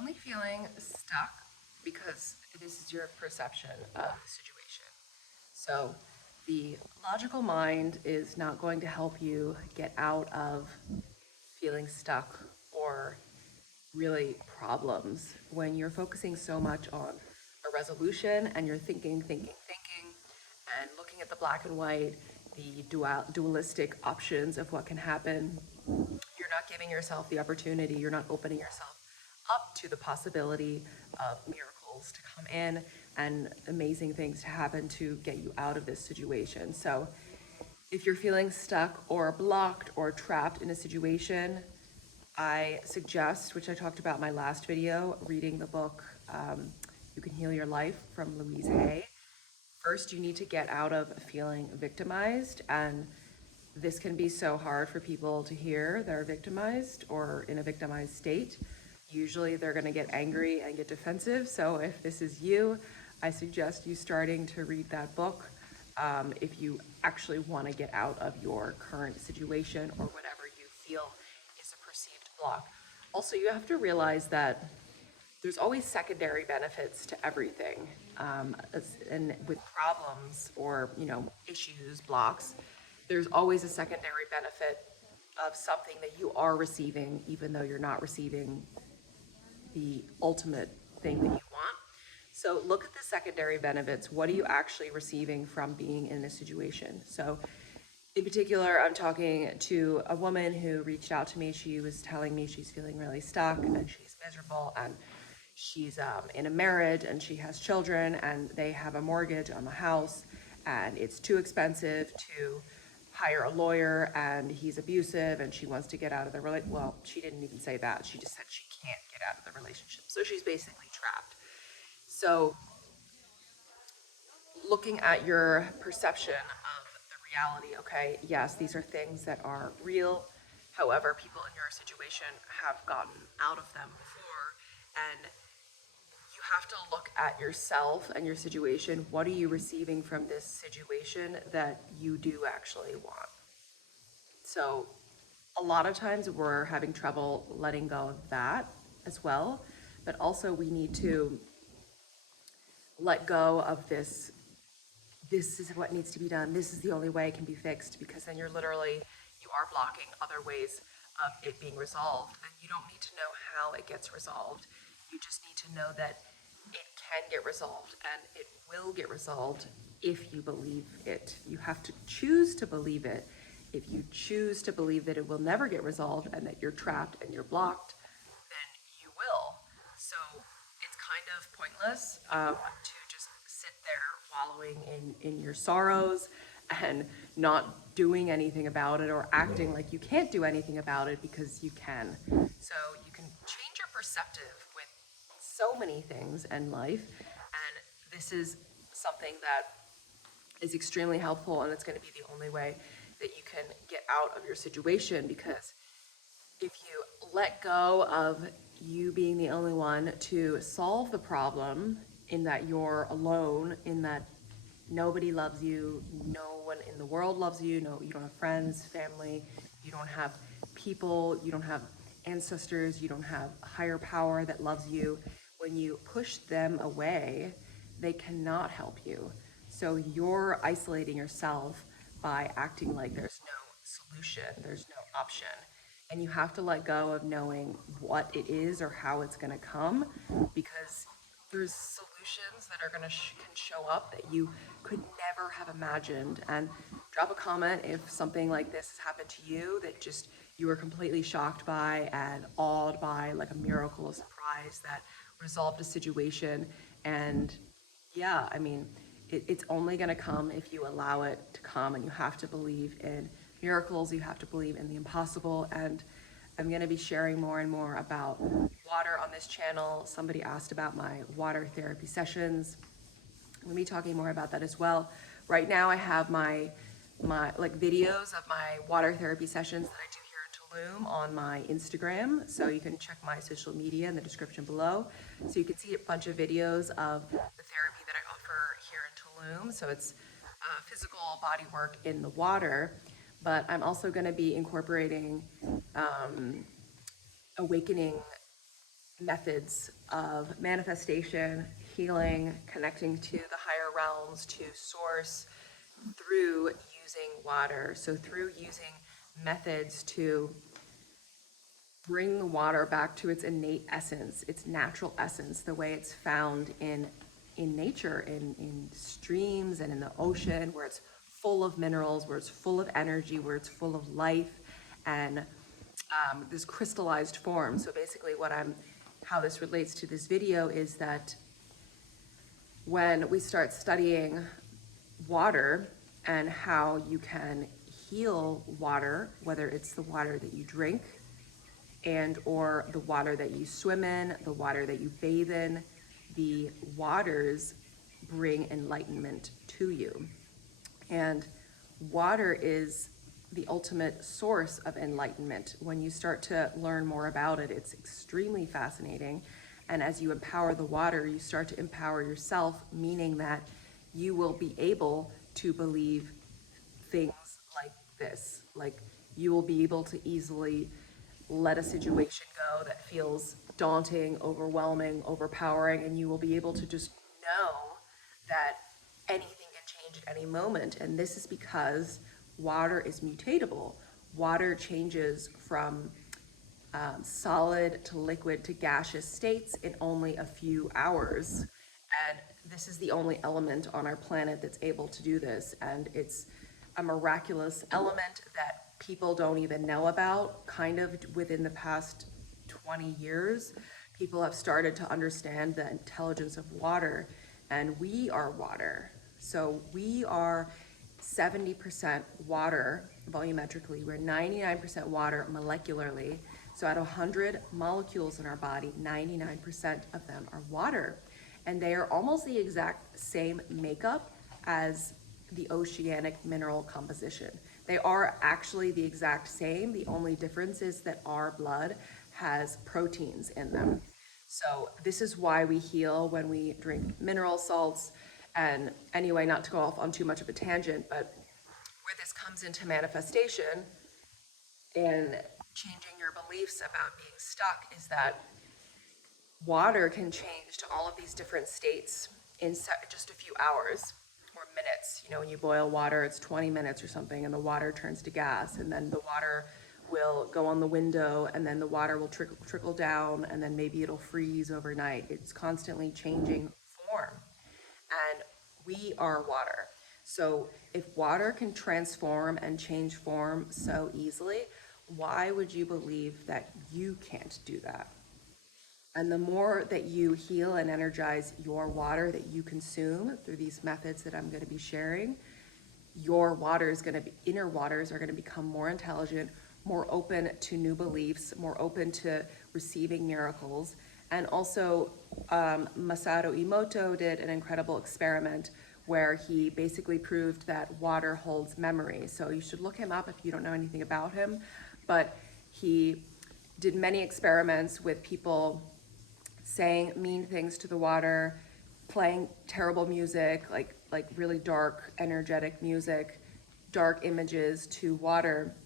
only feeling stuck because this is your perception of the situation. So the logical mind is not going to help you get out of feeling stuck or really problems when you're focusing so much on a resolution and you're thinking, and looking at the black and white, the dualistic options of what can happen. You're not giving yourself the opportunity, you're not opening yourself up to the possibility of miracles to come in and amazing things to happen to get you out of this situation. So if you're feeling stuck or blocked or trapped in a situation, I suggest, which I talked about in my last video, reading the book You Can Heal Your Life from Louise Hay. First, you need to get out of feeling victimized, and this can be so hard for people to hear they're victimized or in a victimized state. Usually they're going to get angry and get defensive. So if this is you, I suggest you starting to read that book if you actually want to get out of your current situation or whatever you feel is a perceived block. Also, you have to realize that there's always secondary benefits to everything. And with problems or, issues, blocks, there's always a secondary benefit of something that you are receiving, even though you're not receiving the ultimate thing that you want. So look at the secondary benefits. What are you actually receiving from being in a situation? So in particular, I'm talking to a woman who reached out to me. She was telling me she's feeling really stuck and she's miserable, and she's in a marriage and she has children and they have a mortgage on the house, and it's too expensive to hire a lawyer, and he's abusive, and she wants to get out of the relationship. Well, she didn't even say that. She just said she can't get out of the relationship. So she's basically trapped. So looking at your perception of the reality, okay, yes, these are things that are real. However, people in your situation have gotten out of them before, and you have to look at yourself and your situation. What are you receiving from this situation that you do actually want? So a lot of times we're having trouble letting go of that as well, but also we need to let go of this is what needs to be done, this is the only way it can be fixed, because then you are blocking other ways of it being resolved, and you don't need to know how it gets resolved. You just need to know that it can get resolved, and it will get resolved if you believe it. You have to choose to believe it. If you choose to believe that it will never get resolved and that you're trapped and you're blocked, then you will. So it's kind of pointless to just sit there wallowing in your sorrows and not doing anything about it, or acting like you can't do anything about it, because you can. So you can change your perspective with so many things in life, and this is something that is extremely helpful, and it's going to be the only way that you can get out of your situation, because if you let go of you being the only one to solve the problem, in that you're alone, in that nobody loves you, no one in the world loves you, no, you don't have friends, family, you don't have people, you don't have ancestors, you don't have a higher power that loves you. When you push them away, they cannot help you. So you're isolating yourself by acting like there's no solution, there's no option. And you have to let go of knowing what it is or how it's going to come, because there's solutions that are going to can show up that you could never have imagined. And drop a comment if something like this has happened to you, that just you were completely shocked by and awed by, like a miracle, a surprise that resolved a situation. And yeah, I mean, it's only going to come if you allow it to come, and you have to believe in miracles, you have to believe in the impossible. And I'm going to be sharing more and more about water on this channel. Somebody asked about my water therapy sessions. I'm going to be talking more about that as well. Right now I have my like videos of my water therapy sessions that I do here in Tulum on my Instagram. So you can check my social media in the description below. So you can see a bunch of videos of the therapy that I offer here in Tulum. So it's physical body work in the water. But I'm also going to be incorporating awakening methods of manifestation, healing, connecting to the higher realms, to source through using water. So through using methods to bring the water back to its innate essence, its natural essence, the way it's found in nature, in streams and in the ocean, where it's full of minerals, where it's full of energy, where it's full of life, and this crystallized form. So basically how this relates to this video is that when we start studying water and how you can heal water, whether it's the water that you drink and or the water that you swim in, the water that you bathe in, the waters bring enlightenment to you. And water is the ultimate source of enlightenment. When you start to learn more about it, it's extremely fascinating. And as you empower the water, you start to empower yourself, meaning that you will be able to believe things like this. Like, you will be able to easily let a situation go that feels daunting, overwhelming, overpowering, and you will be able to just know that anything can change at any moment. And this is because water is mutatable. Water changes from solid to liquid to gaseous states in only a few hours. And this is the only element on our planet that's able to do this. And it's a miraculous element that people don't even know about. Kind of within the past 20 years, people have started to understand the intelligence of water, and we are water. So we are 70% water volumetrically. We're 99% water molecularly. So out of 100 molecules in our body, 99% of them are water. And they are almost the exact same makeup as the oceanic mineral composition. They are actually the exact same. The only difference is that our blood has proteins in them. So this is why we heal when we drink mineral salts. And anyway, not to go off on too much of a tangent, but where this comes into manifestation and changing your beliefs about being stuck is that water can change to all of these different states in just a few hours or minutes. You know, when you boil water, it's 20 minutes or something, and the water turns to gas, and then the water will go on the window, and then the water will trickle down, and then maybe it'll freeze overnight. It's constantly changing form. And we are water. So if water can transform and change form so easily, why would you believe that you can't do that? And the more that you heal and energize your water that you consume through these methods that I'm going to be sharing, your water is going to be, inner waters are going to become more intelligent, more open to new beliefs, more open to receiving miracles. And also, Masaru Emoto did an incredible experiment where he basically proved that water holds memory. So you should look him up if you don't know anything about him. But he did many experiments with people saying mean things to the water, playing terrible music, like really dark, energetic music, dark images to water.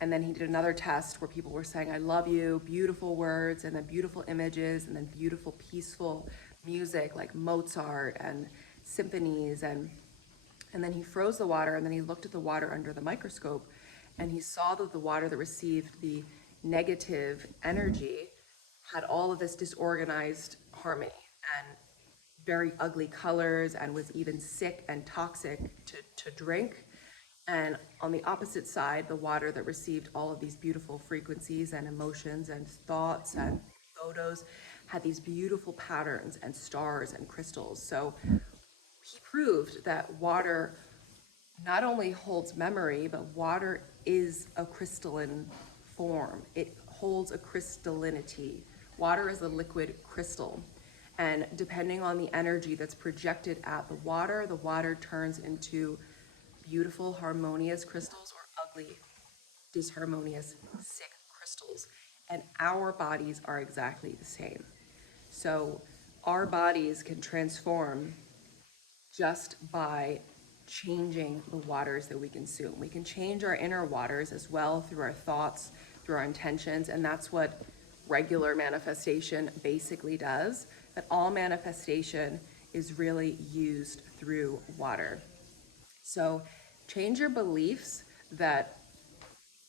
And then he did another test where people were saying, I love you, beautiful words, and then beautiful images, and then beautiful, peaceful music like Mozart and symphonies. And then he froze the water, and then he looked at the water under the microscope, and he saw that the water that received the negative energy had all of this disorganized harmony and very ugly colors, and was even sick and toxic to drink. And on the opposite side, the water that received all of these beautiful frequencies and emotions and thoughts and photos had these beautiful patterns and stars and crystals. So he proved that water not only holds memory, but water is a crystalline form. It holds a crystallinity. Water is a liquid crystal. And depending on the energy that's projected at the water turns into beautiful, harmonious crystals or ugly, disharmonious, sick crystals. And our bodies are exactly the same. So our bodies can transform just by changing the waters that we consume. We can change our inner waters as well through our thoughts, through our intentions, and that's what regular manifestation basically does, but all manifestation is really used through water. So change your beliefs that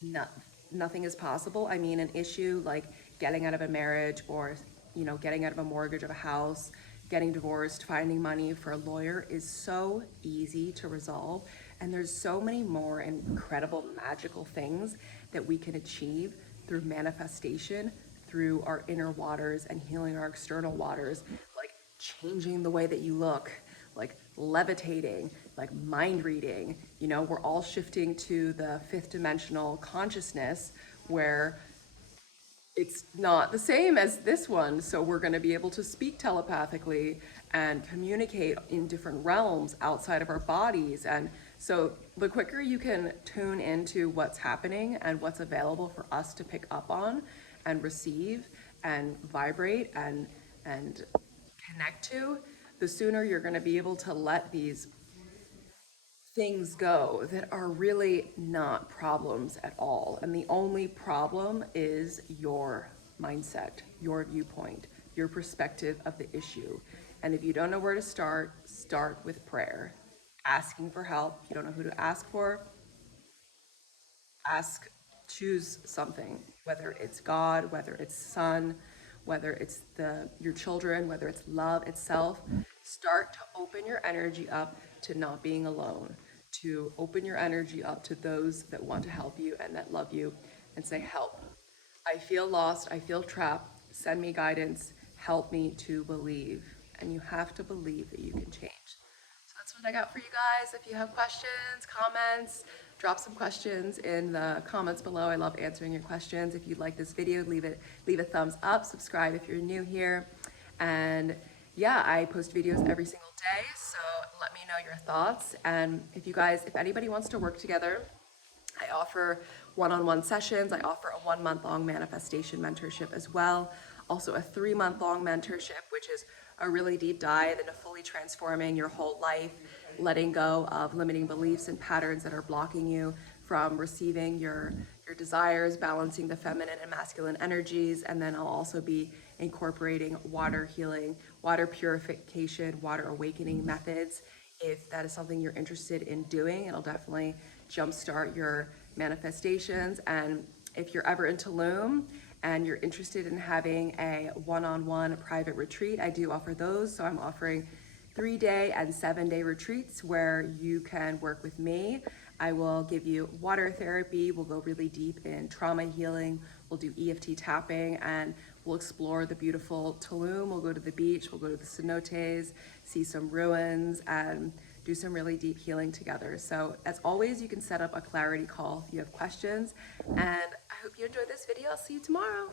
no, nothing is possible. I mean, an issue like getting out of a marriage or, getting out of a mortgage of a house, getting divorced, finding money for a lawyer is so easy to resolve. And there's so many more incredible, magical things that we can achieve through manifestation, through our inner waters and healing our external waters, like changing the way that you look, like levitating, like mind reading. We're all shifting to the fifth dimensional consciousness where it's not the same as this one. So we're going to be able to speak telepathically and communicate in different realms outside of our bodies. And so the quicker you can tune into what's happening and what's available for us to pick up on and receive and vibrate and connect to, the sooner you're going to be able to let these things go that are really not problems at all. And the only problem is your mindset, your viewpoint, your perspective of the issue. And if you don't know where to start with prayer, asking for help. If you don't know who to ask for, choose something, whether it's God, whether it's sun, whether it's your children, whether it's love itself. Start to open your energy up to not being alone, to open your energy up to those that want to help you and that love you, and say, help. I feel lost, I feel trapped, send me guidance, help me to believe. And you have to believe that you can change. So that's what I got for you guys. If you have questions, comments, drop some questions in the comments below. I love answering your questions. If you like this video, leave a thumbs up, subscribe if you're new here. And yeah, I post videos every single day, so let me know your thoughts. And if anybody wants to work together, I offer one-on-one sessions. I offer a 1-month-long manifestation mentorship as well. Also a 3-month-long mentorship, which is a really deep dive into fully transforming your whole life, letting go of limiting beliefs and patterns that are blocking you from receiving your desires, balancing the feminine and masculine energies. And then I'll also be incorporating water healing, water purification, water awakening methods. If that is something you're interested in doing, it'll definitely jumpstart your manifestations. And if you're ever in Tulum and you're interested in having a one-on-one private retreat, I do offer those. So I'm offering 3-day and 7-day retreats where you can work with me. I will give you water therapy. We'll go really deep in trauma healing. We'll do EFT tapping, and we'll explore the beautiful Tulum. We'll go to the beach. We'll go to the cenotes, see some ruins, and do some really deep healing together. So as always, you can set up a clarity call if you have questions. And I hope you enjoyed this video. I'll see you tomorrow.